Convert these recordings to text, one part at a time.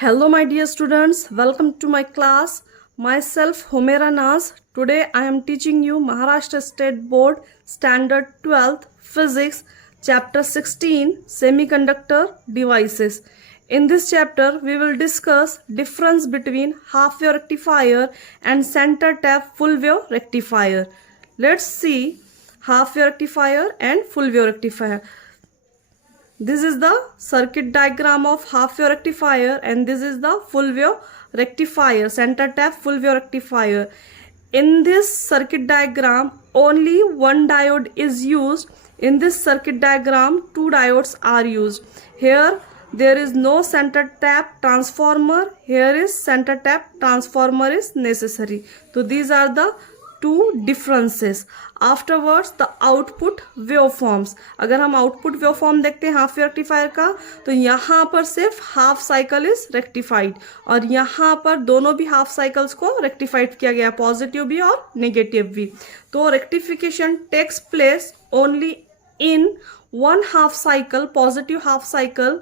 Hello, my dear students. Welcome to my class. Myself, Humera Naz. Today, I am teaching you Maharashtra State Board Standard 12th Physics, Chapter 16, Semiconductor Devices. In this chapter, we will discuss difference between half-wave rectifier and center tap full-wave rectifier. Let's see half-wave rectifier and full-wave rectifier. This is the circuit diagram of half-wave rectifier and this is the full-wave rectifier, center tap full-wave rectifier. In this circuit diagram, only one diode is used. In this circuit diagram, two diodes are used. Here, there is no center tap transformer. Here is center tap transformer is necessary. So, these are the two differences. Afterwards the output waveforms. अगर हम output waveform देखते हैं half wave rectifier का, तो यहाँ पर सिर्फ half cycle is rectified और यहाँ पर दोनों भी हाफ साइकिल्स को रेक्टिफाइड किया गया, पॉजिटिव भी और नेगेटिव भी. तो rectification takes place only in one half cycle, positive half cycle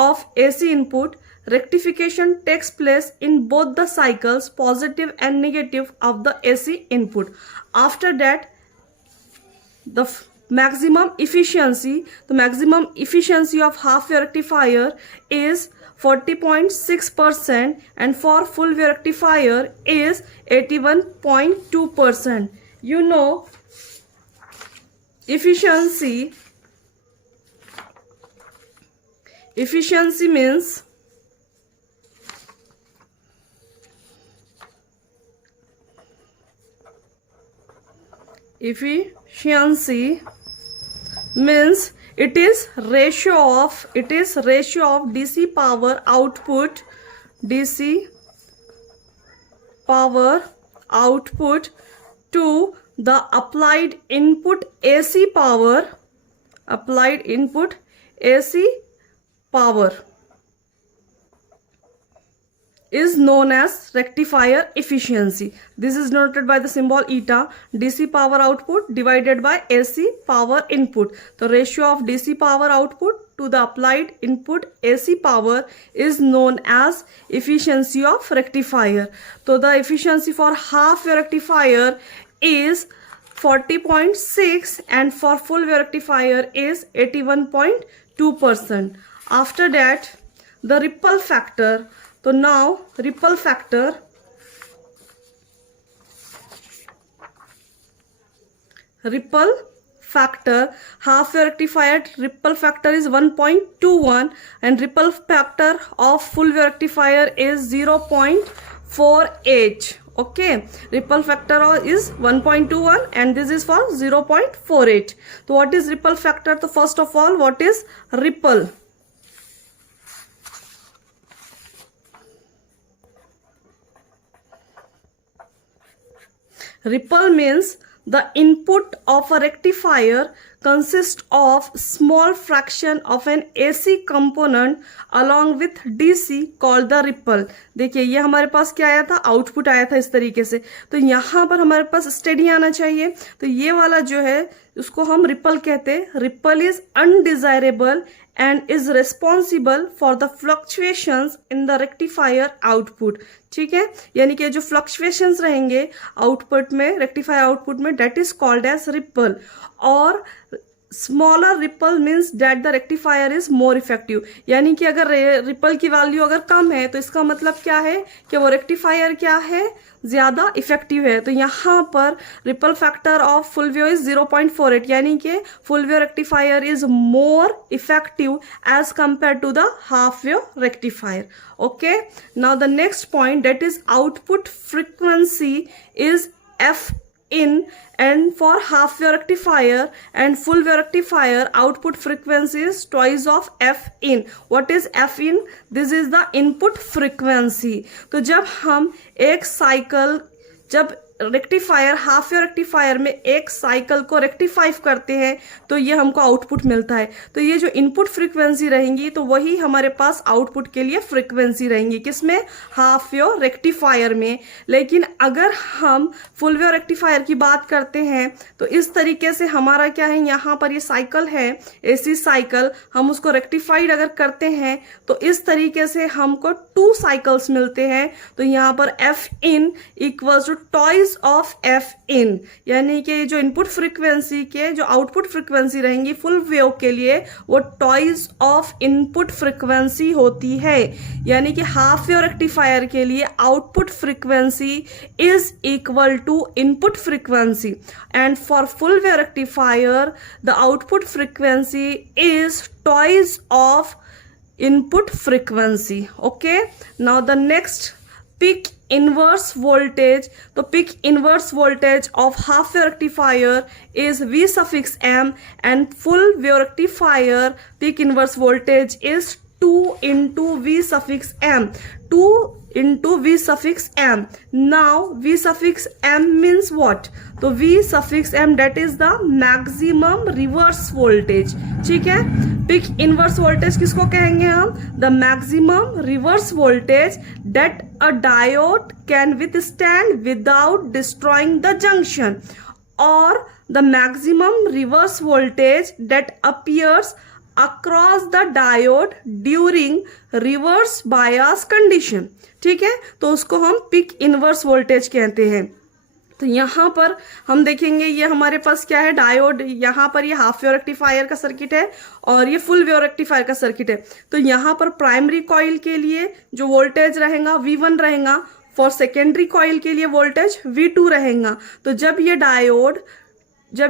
of AC input. Rectification takes place in both the cycles, positive and negative of the AC input. After that, the maximum efficiency, the maximum efficiency of half wave rectifier is 40.6% and for full wave rectifier is 81.2%. You know, efficiency means it is ratio of DC power output to the applied input AC power is known as rectifier efficiency. This is denoted by the symbol eta. DC power output divided by AC power input. The ratio of DC power output to the applied input AC power is known as efficiency of rectifier. So the efficiency for half wave rectifier is 40.6 and for full wave rectifier is 81.2%. After that, the ripple factor. So now ripple factor half wave rectifier ripple factor is 1.21 and ripple factor of full wave rectifier is 0.48. Okay, ripple factor is 1.21 and this is for 0.48. So what is ripple factor? So first of all, what is ripple? Ripple means the input of a rectifier consists of small fraction of an AC component along with DC called the ripple. देखिए ये हमारे पास क्या आया था, output आया था इस तरीके से. तो यहाँ पर हमारे पास स्टेडी आना चाहिए. तो ये वाला जो है उसको हम रिपल कहते हैं. Ripple is undesirable and is responsible for the fluctuations in the rectifier output. ठीक है, यानी कि जो fluctuations रहेंगे आउटपुट में, रेक्टिफायर आउटपुट में, that is called as ripple. और smaller ripple means that the rectifier is more effective. यानी कि अगर रिपल की वैल्यू अगर कम है तो इसका मतलब क्या है कि वो रेक्टिफायर क्या है, ज्यादा इफेक्टिव है. तो यहाँ पर ripple factor of full wave is 0.48 यानी कि full wave rectifier is more effective as compare to the half wave rectifier. Okay, now the next point that is output frequency is F in, and for half wave rectifier and full wave rectifier output frequency is twice of F in. What is F in? This is the input frequency. तो जब हम एक cycle, जब rectifier, half wave rectifier में एक cycle को rectify करते हैं तो ये हमको आउटपुट मिलता है। तो ये जो इनपुट फ्रीक्वेंसी रहेंगी तो वही हमारे पास आउटपुट के लिए फ्रीक्वेंसी रहेंगी, किसमें, हाफ वेव रेक्टिफायर में। लेकिन अगर हम फुल वेव रेक्टिफायर की बात करते हैं तो इस तरीके से हमारा क्या है, यहाँ पर ये साइकिल है एसी साइकिल, हम उसको रेक्टिफाइड अगर करते हैं तो इस तरीके से हमको 2 साइकिल्स मिलते हैं। तो यहाँ पर F in equals to twice of F in, यानी कि जो इनपुट फ्रीक्वेंसी के जो आउटपुट फ्रीक्वेंसी रहेंगी फुल वेव के लिए वो टॉइज ऑफ इनपुट फ्रीक्वेंसी होती है। यानी कि हाफ वेव रेक्टिफायर के लिए output frequency is equal to input frequency, and for full wave rectifier the output frequency is twice of input frequency. Okay, now the next, peak inverse voltage. The peak inverse voltage of half wave rectifier is V suffix m, and full wave rectifier peak inverse voltage is 2 into V suffix m. 2 into V suffix m. Now V suffix m means what? तो V suffix m that is the maximum reverse voltage. ठीक है, pick inverse voltage किसको कहेंगे हम? The maximum reverse voltage that a diode can withstand without destroying the junction, or the maximum reverse voltage that appears across the diode during reverse bias condition. ठीक है, तो उसको हम पिक इनवर्स वोल्टेज कहते हैं। तो यहाँ पर हम देखेंगे ये हमारे पास क्या है, डायोड, यहाँ पर ये हाफ वेव रेक्टिफायर का सर्किट है और ये फुल वेव रेक्टिफायर का सर्किट है। तो यहाँ पर प्राइमरी कॉइल के लिए जो वोल्टेज रहेगा V1 रहेगा, फॉर सेकेंडरी कॉइल के लिए वोल्टेज V2 रहेगा। तो जब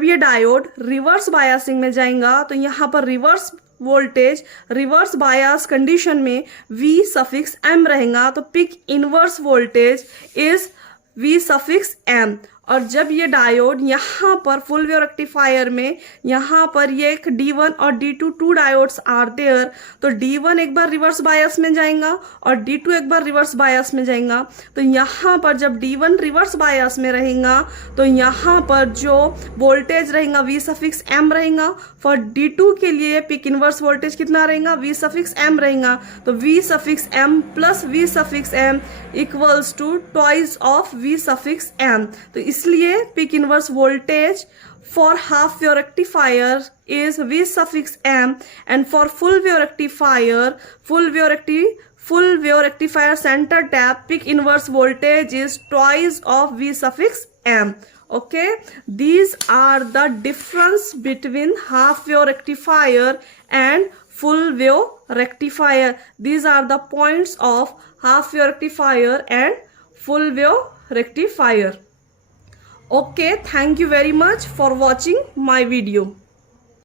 ये डायोड रिवर्स बायसिंग में जाएगा तो यहाँ पर reverse voltage reverse bias condition में V सफिक्स m रहेगा। तो peak inverse voltage is V suffix m। और जब ये डायोड यहाँ पर फुल वेव रेक्टिफायर में यहाँ पर ये एक D1 और D2 2 डायोड्स आर देयर, तो D1 एक बार रिवर्स बायस में जाएगा और D2 एक बार रिवर्स बायस में जाएगा। तो यहाँ पर जब D1 रिवर्स बायस में रहेगा तो यहाँ पर जो वोल्टेज रहेगा V सफिक्स m रहेगा। फॉर D2 के लिए पिक इनवर्स वोल्टेज कितना रहेगा, V सफिक्स m रहेगा। तो V suffix m plus V suffix m equals to twice of V suffix m। तो इसलिए peak inverse voltage for half wave rectifier is V suffix m, and for full wave rectifier centre tap peak inverse voltage is twice of V suffix m. Okay, these are the difference between half wave rectifier and full wave rectifier. These are the points of half wave rectifier and full wave rectifier. Okay, thank you very much for watching my video.